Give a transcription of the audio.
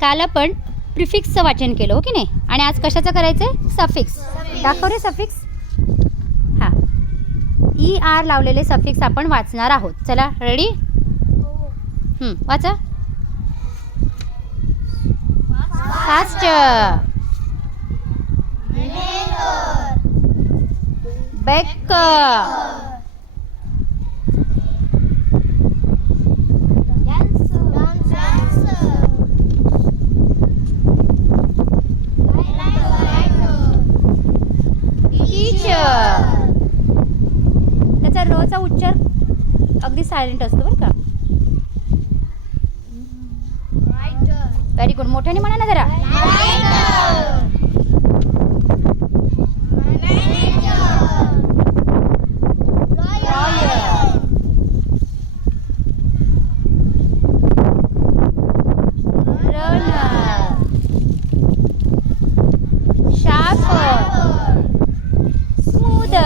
काल आपण प्रिफिक्सचं वाचन केलं हो की नाही, आणि आज कशाचं करायचं आहे? सफिक्स. दाखव रे सफिक्स. हां, ER लावलेले सफिक्स आपण वाचणार आहोत. चला, रेडी? वाचा. फास्ट. बेक. त्याचा रचा उच्चार अगदी सायलेंट असतो बरं का. Very good. मोठ्याने म्हणा ना जरा. Sharp. Smooth.